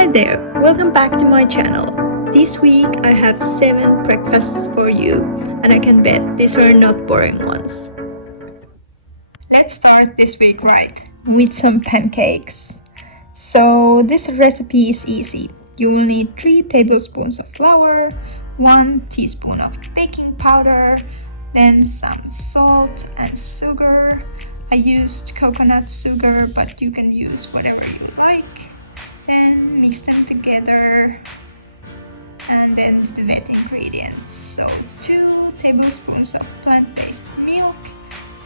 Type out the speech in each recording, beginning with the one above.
Hi there, welcome back to my channel. This week I have 7 breakfasts for you, and I can bet these are not boring ones. Let's start this week right with some pancakes. So this recipe is easy. You will need 3 tablespoons of flour, 1 teaspoon of baking powder, then some salt and sugar. I used coconut sugar, but you can use whatever you like. Then mix them together, and then the wet ingredients. So 2 tablespoons of plant-based milk,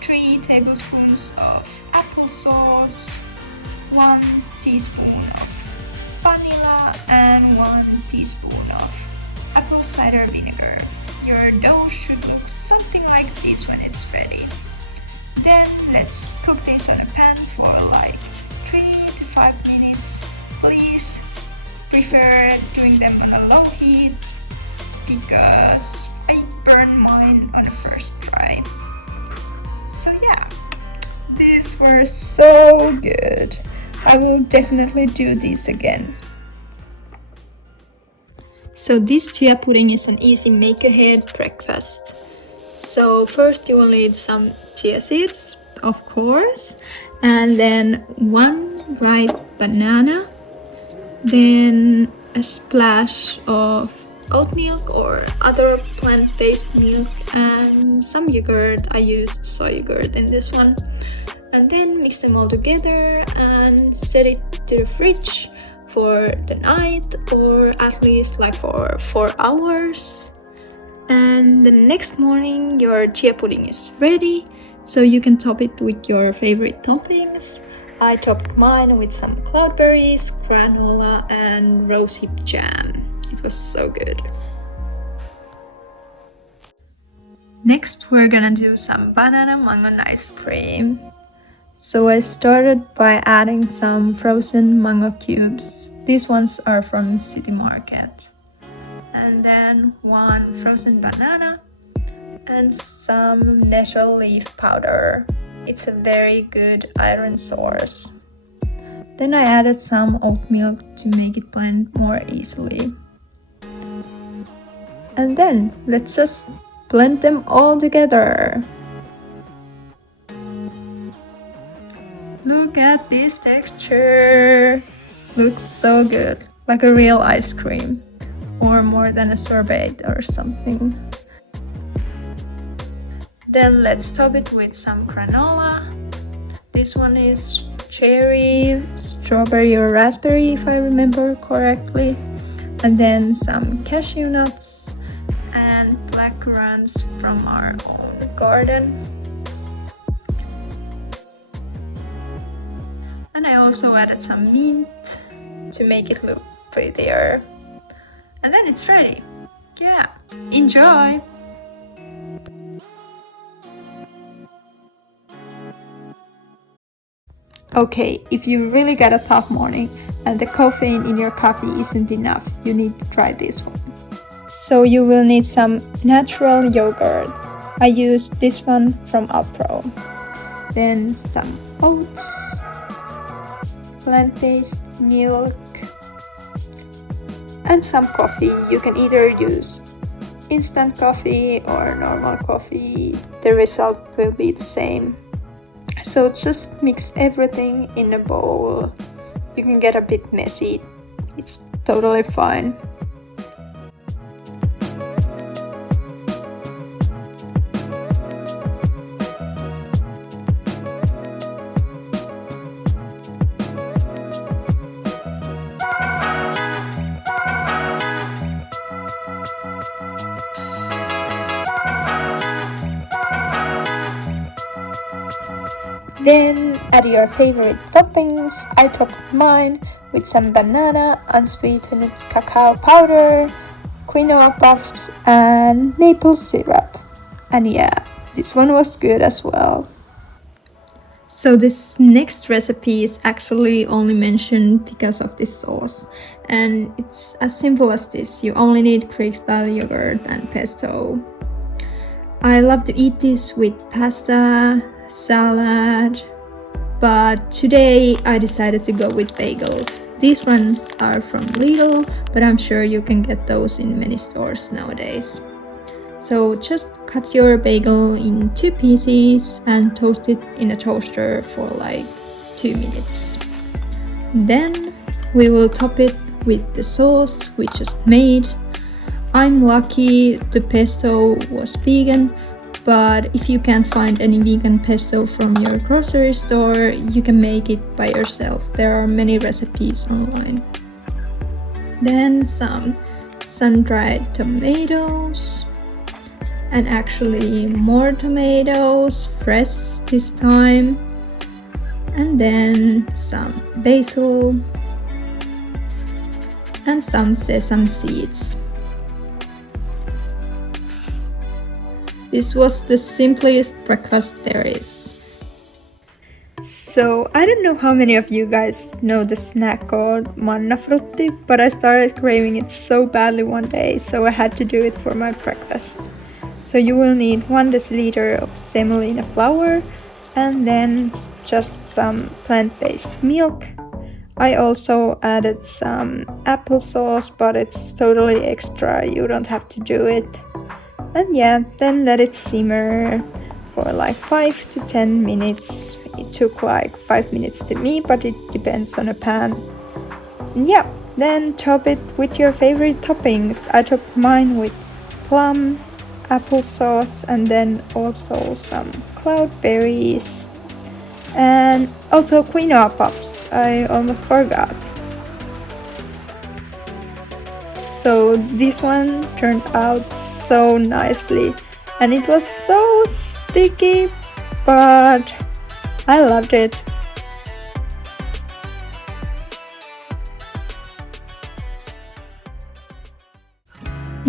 3 tablespoons of applesauce, 1 teaspoon of vanilla, and 1 teaspoon of apple cider vinegar. Your dough should look something like this when it's ready. Then let's cook this on a pan for like 3 to 5 minutes. Please prefer doing them on a low heat because I burned mine on the first try. So yeah, these were so good. I will definitely do this again. So this chia pudding is an easy make-ahead breakfast. So first you will need some chia seeds, of course, and then 1 ripe banana, then a splash of oat milk or other plant-based milk, and some yogurt. I used soy yogurt in this one. And then mix them all together and set it to the fridge for the night, or at least like for 4 hours. And the next morning your chia pudding is ready, so you can top it with your favorite toppings. I topped mine with some cloudberries, granola, and rosehip jam. It was so good. Next we're gonna do some banana mango ice cream. So I started by adding some frozen mango cubes. These ones are from City Market. And then 1 frozen banana and some nettle leaf powder. It's a very good iron source. Then I added some oat milk to make it blend more easily. And then let's just blend them all together. Look at this texture. Looks so good, like a real ice cream, or more than a sorbet or something. Then let's top it with some granola. This one is cherry, strawberry or raspberry if I remember correctly. And then some cashew nuts and black currants from our own garden. And I also added some mint to make it look prettier. And then it's ready. Yeah, enjoy! Okay, if you really got a tough morning and the caffeine in your coffee isn't enough, you need to try this one. So you will need some natural yogurt. I used this one from Alpro. Then some oats, plant-based milk, and some coffee. You can either use instant coffee or normal coffee. The result will be the same. So just mix everything in a bowl. You can get a bit messy. It's totally fine. Then add your favorite toppings. I topped mine with some banana, unsweetened cacao powder, quinoa puffs, and maple syrup. And yeah, this one was good as well. So this next recipe is actually only mentioned because of this sauce. And it's as simple as this. You only need Greek style yogurt and pesto. I love to eat this with pasta, salad, But today I decided to go with bagels. These ones are from Lidl, but I'm sure you can get those in many stores nowadays. So just cut your bagel in 2 pieces and toast it in a toaster for like 2 minutes. Then we will top it with the sauce we just made. I'm lucky the pesto was vegan, but if you can't find any vegan pesto from your grocery store, you can make it by yourself. There are many recipes online. Then some sun-dried tomatoes, and actually more tomatoes, fresh this time. And then some basil and some sesame seeds. This was the simplest breakfast there is. So I don't know how many of you guys know the snack called Manna Frutti, but I started craving it so badly one day, so I had to do it for my breakfast. So you will need 1 deciliter of semolina flour and then just some plant-based milk. I also added some applesauce, but it's totally extra, you don't have to do it. And yeah, then let it simmer for like 5 to 10 minutes. It took like 5 minutes to me, but it depends on a pan. And yeah, then top it with your favorite toppings. I topped mine with plum, applesauce, and then also some cloudberries. And also quinoa puffs, I almost forgot. So this one turned out so nicely and it was so sticky, but I loved it.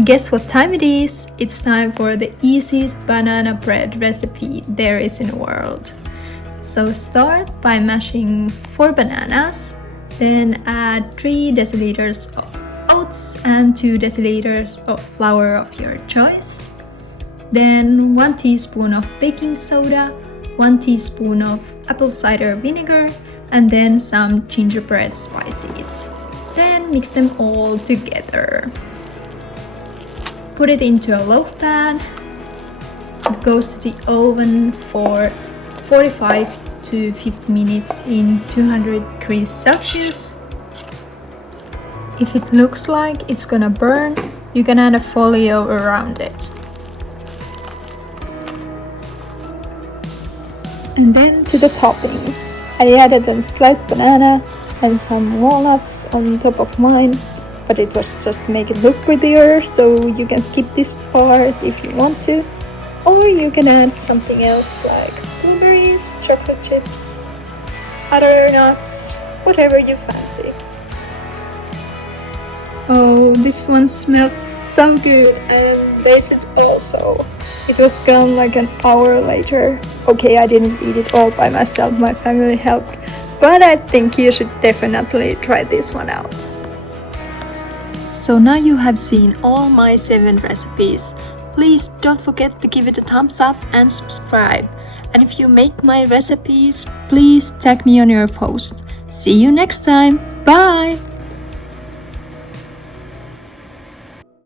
Guess what time it is? It's time for the easiest banana bread recipe there is in the world. So start by mashing 4 bananas, then add 3 deciliters of oats and 2 deciliters of flour of your choice. Then 1 teaspoon of baking soda, 1 teaspoon of apple cider vinegar, and then some gingerbread spices. Then mix them all together. Put it into a loaf pan. It goes to the oven for 45 to 50 minutes in 200 degrees Celsius. If it looks like it's gonna burn, you can add a folio around it. And then to the toppings. I added a sliced banana and some walnuts on top of mine, but it was just to make it look prettier, so you can skip this part if you want to. Or you can add something else like blueberries, chocolate chips, other nuts, whatever you fancy. Oh, this one smelled so good and tasted also. It was gone like an hour later. Okay, I didn't eat it all by myself, my family helped. But I think you should definitely try this one out. So now you have seen all my 7 recipes. Please don't forget to give it a thumbs up and subscribe. And if you make my recipes, please tag me on your post. See you next time. Bye!